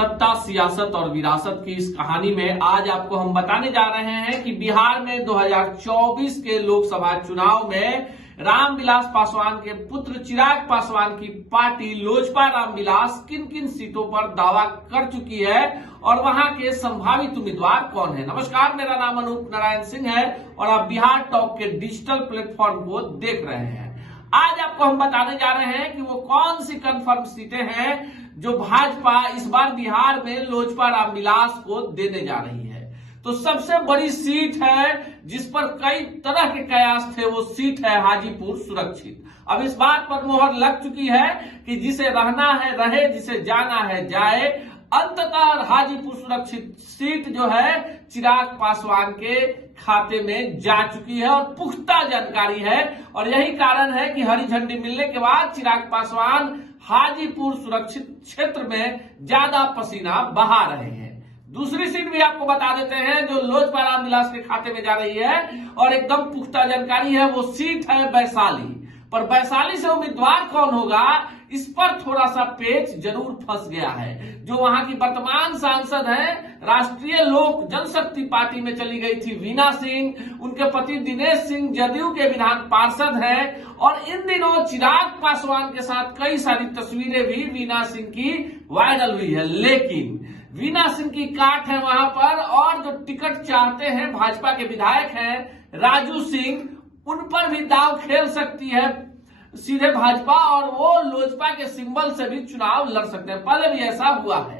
सत्ता, सियासत और विरासत की इस कहानी में आज आपको हम बताने जा रहे हैं कि बिहार में 2024 के लोकसभा चुनाव में रामविलास पासवान के पुत्र चिराग पासवान की पार्टी लोजपा रामविलास किन किन सीटों पर दावा कर चुकी है और वहां के संभावित उम्मीदवार कौन है। नमस्कार, मेरा नाम अनूप नारायण सिंह है और आप बिहार टॉक के डिजिटल प्लेटफॉर्म को देख रहे हैं। आज आपको हम बताने जा रहे हैं कि वो कौन सी कंफर्म सीटें हैं जो भाजपा इस बार बिहार में लोजपा रामविलास को देने जा रही है। तो सबसे बड़ी सीट है जिस पर कई तरह के कयास थे, वो सीट है हाजीपुर सुरक्षित। अब इस बात पर मोहर लग चुकी है कि जिसे रहना है रहे, जिसे जाना है जाए। अंततः हाजीपुर सुरक्षित सीट जो है चिराग पासवान के खाते में जा चुकी है और पुख्ता जानकारी है और यही कारण है कि हरी झंडी मिलने के बाद चिराग पासवान हाजीपुर सुरक्षित क्षेत्र में ज्यादा पसीना बहा रहे हैं। दूसरी सीट भी आपको बता देते हैं जो लोजपा रामविलास के खाते में जा रही है और एकदम पुख्ता जानकारी है, वो सीट है वैशाली। पर वैशाली से उम्मीदवार कौन होगा, इस पर थोड़ा सा पेच जरूर फंस गया है। जो वहां की वर्तमान सांसद हैं, राष्ट्रीय लोक जनशक्ति पार्टी में चली गई थी वीना सिंह, उनके पति दिनेश सिंह जदयू के विधान पार्षद हैं और इन दिनों चिराग पासवान के साथ कई सारी तस्वीरें भी वीना सिंह की वायरल हुई है। लेकिन वीना सिंह की काट है वहां पर और जो टिकट चाहते हैं भाजपा के विधायक हैं राजू सिंह, उन पर भी दाव खेल सकती है सीधे भाजपा और वो लोजपा के सिंबल से भी चुनाव लड़ सकते हैं। पहले भी ऐसा हुआ है।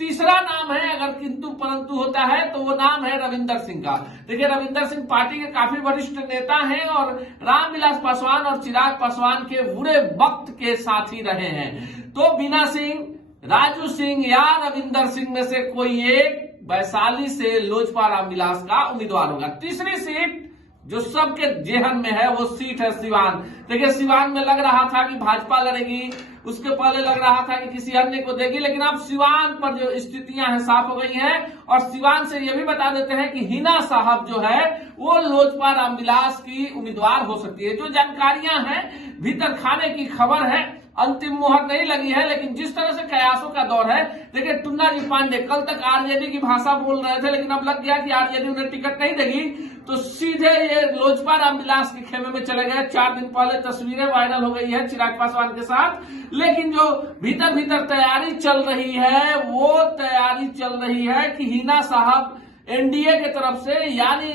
तीसरा नाम है, अगर किंतु परंतु होता है तो वो नाम है रविंदर सिंह का। देखिए, रविंदर सिंह पार्टी के काफी वरिष्ठ नेता हैं और रामविलास पासवान और चिराग पासवान के बुरे वक्त के साथी रहे हैं। तो वीना सिंह, राजू सिंह या रविंदर सिंह में से कोई एक वैशाली से लोजपा रामविलास का उम्मीदवार होगा। तीसरी सीट जो सबके जेहन में है वो सीट है सिवान। देखिए, सिवान में लग रहा था कि भाजपा लड़ेगी, उसके पहले लग रहा था कि किसी अन्य को देगी, लेकिन अब सिवान पर जो स्थितियां हैं साफ हो गई हैं और सिवान से ये भी बता देते हैं कि हिना साहब जो है वो लोजपा रामविलास की उम्मीदवार हो सकती है। जो जानकारियां हैं भीतर खाने की खबर है, अंतिम मुहर नहीं लगी है, लेकिन जिस तरह से कयासों का दौर है। देखिए, टुन्ना जी पांडे कल तक आरजेडी की भाषा बोल रहे थे, लेकिन अब लग गया कि आरजेडी उन्हें टिकट नहीं देगी, तो सीधे ये लोजपा रामविलास के खेमे में चले गए। 4 दिन पहले तस्वीरें वायरल हो गई है चिराग पासवान के साथ, लेकिन जो भीतर भीतर तैयारी चल रही है वो तैयारी चल रही है कि हिना साहब एनडीए के तरफ से यानी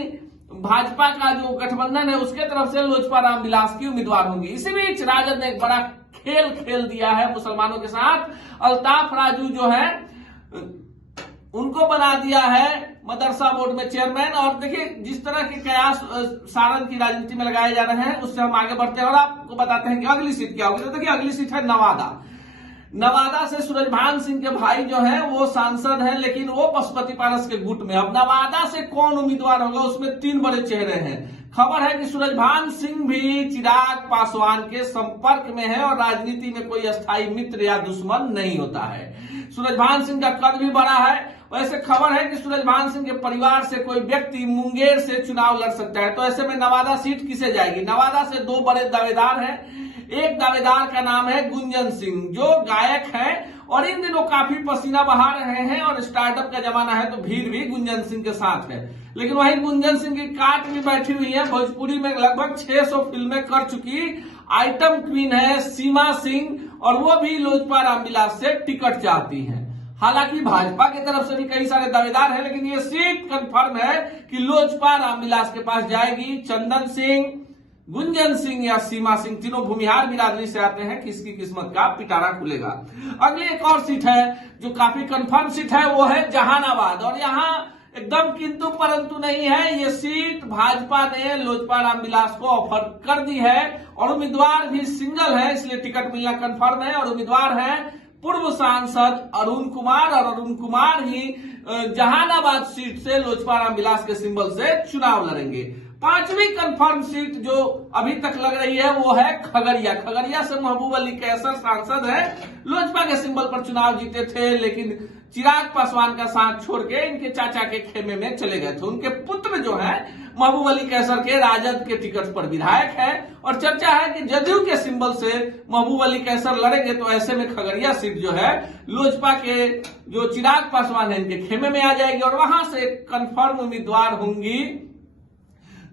भाजपा का जो गठबंधन है उसके तरफ से लोजपा रामविलास की उम्मीदवार होंगी। इसी बीच राजद ने एक बड़ा खेल दिया है मुसलमानों के साथ। अल्ताफ राजू जो है उनको बना दिया है मदरसा बोर्ड में चेयरमैन। और देखिए, जिस तरह के कयास सारण की राजनीति में लगाए जा रहे हैं उससे हम आगे बढ़ते हैं और आपको बताते हैं कि अगली सीट क्या होगी। तो देखिए, अगली सीट है नवादा से सूरजभान सिंह के भाई जो है वो सांसद हैं, लेकिन वो पशुपति पारस के गुट में। अब नवादा से कौन उम्मीदवार होगा, उसमें 3 बड़े चेहरे हैं। खबर है कि सूरजभान सिंह भी चिराग पासवान के संपर्क में है और राजनीति में कोई अस्थायी मित्र या दुश्मन नहीं होता है। सूरजभान सिंह का कद भी बड़ा है। वैसे खबर है कि सूरजभान सिंह के परिवार से कोई व्यक्ति मुंगेर से चुनाव लड़ सकता है। तो ऐसे में नवादा सीट किसे जाएगी? नवादा से 2 बड़े दावेदार हैं। एक दावेदार का नाम है गुंजन सिंह, जो गायक है और इन दिनों काफी पसीना बहा रहे हैं और स्टार्टअप का जमाना है तो भीड़ भी गुंजन सिंह के साथ है। लेकिन वहीं गुंजन सिंह की काट भी बैठी हुई है। भोजपुरी में लगभग 600 फिल्में कर चुकी आइटम क्वीन है सीमा सिंह और वो भी लोजपा रामविलास से टिकट चाहती हैं। हालांकि भाजपा की तरफ से भी कई सारे दावेदार हैं, लेकिन ये सीट कंफर्म है कि लोजपा रामविलास के पास जाएगी। चंदन सिंह, गुंजन सिंह या सीमा सिंह, तीनों भूमिहार बिरादरी से आते हैं। किसकी किस्मत का पिटारा खुलेगा। अगली एक और सीट है जो काफी कंफर्म सीट है, वो है जहानाबाद और यहाँ एकदम किंतु परंतु नहीं है। ये सीट भाजपा ने लोजपा रामविलास को ऑफर कर दी है और उम्मीदवार भी सिंगल है, इसलिए टिकट मिलना कंफर्म है। और उम्मीदवार है पूर्व सांसद अरुण कुमार और अरुण कुमार ही जहानाबाद सीट से लोजपा रामविलास के सिंबल से चुनाव लड़ेंगे। 5वीं कंफर्म सीट जो अभी तक लग रही है वो है खगड़िया से महबूब अली कैसर सांसद है। लोजपा के सिंबल पर चुनाव जीते थे, लेकिन चिराग पासवान का साथ छोड़ के इनके चाचा के खेमे में चले गए थे। उनके पुत्र जो है महबूब अली कैसर के राजद के टिकट पर विधायक है और चर्चा है कि जदयू के सिंबल से महबूब अली कैसर लड़ेंगे तो ऐसे में खगड़िया सीट जो है लोजपा के जो चिराग पासवान है इनके खेमे में आ जाएगी और वहां से कंफर्म उम्मीदवार होंगी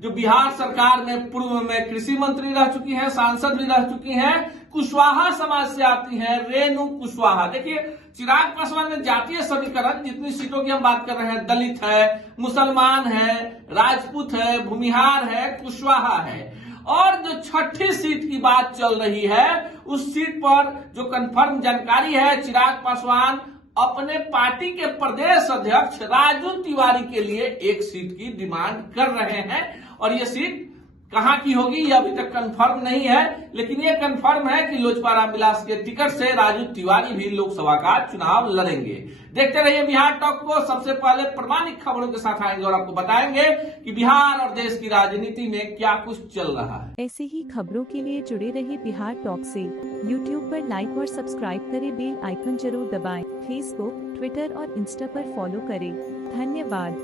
जो बिहार सरकार में पूर्व में कृषि मंत्री रह चुकी हैं, सांसद भी रह चुकी हैं, कुशवाहा समाज से आती हैं, रेणु कुशवाहा। देखिए चिराग पासवान में जातीय समीकरण जितनी सीटों की हम बात कर रहे हैं, दलित है, मुसलमान है, राजपूत है, भूमिहार है, कुशवाहा है और जो छठी सीट की बात चल रही है उस सीट पर जो कंफर्म जानकारी है चिराग पासवान अपने पार्टी के प्रदेश अध्यक्ष राजू तिवारी के लिए एक सीट की डिमांड कर रहे हैं और ये सीट कहां की होगी यह अभी तक कंफर्म नहीं है, लेकिन ये कंफर्म है कि लोजपा रामविलास के टिकट से राजू तिवारी भी लोकसभा का चुनाव लड़ेंगे। देखते रहिए बिहार टॉक को। सबसे पहले प्रमाणित खबरों के साथ आएंगे और आपको बताएंगे कि बिहार और देश की राजनीति में क्या कुछ चल रहा है। ऐसे ही खबरों के लिए जुड़े रहिए बिहार टॉक से। यूट्यूब पर लाइक और सब्सक्राइब करें, बेल आइकन जरूर दबाएं। फेसबुक, ट्विटर और इंस्टा पर फॉलो करें। धन्यवाद।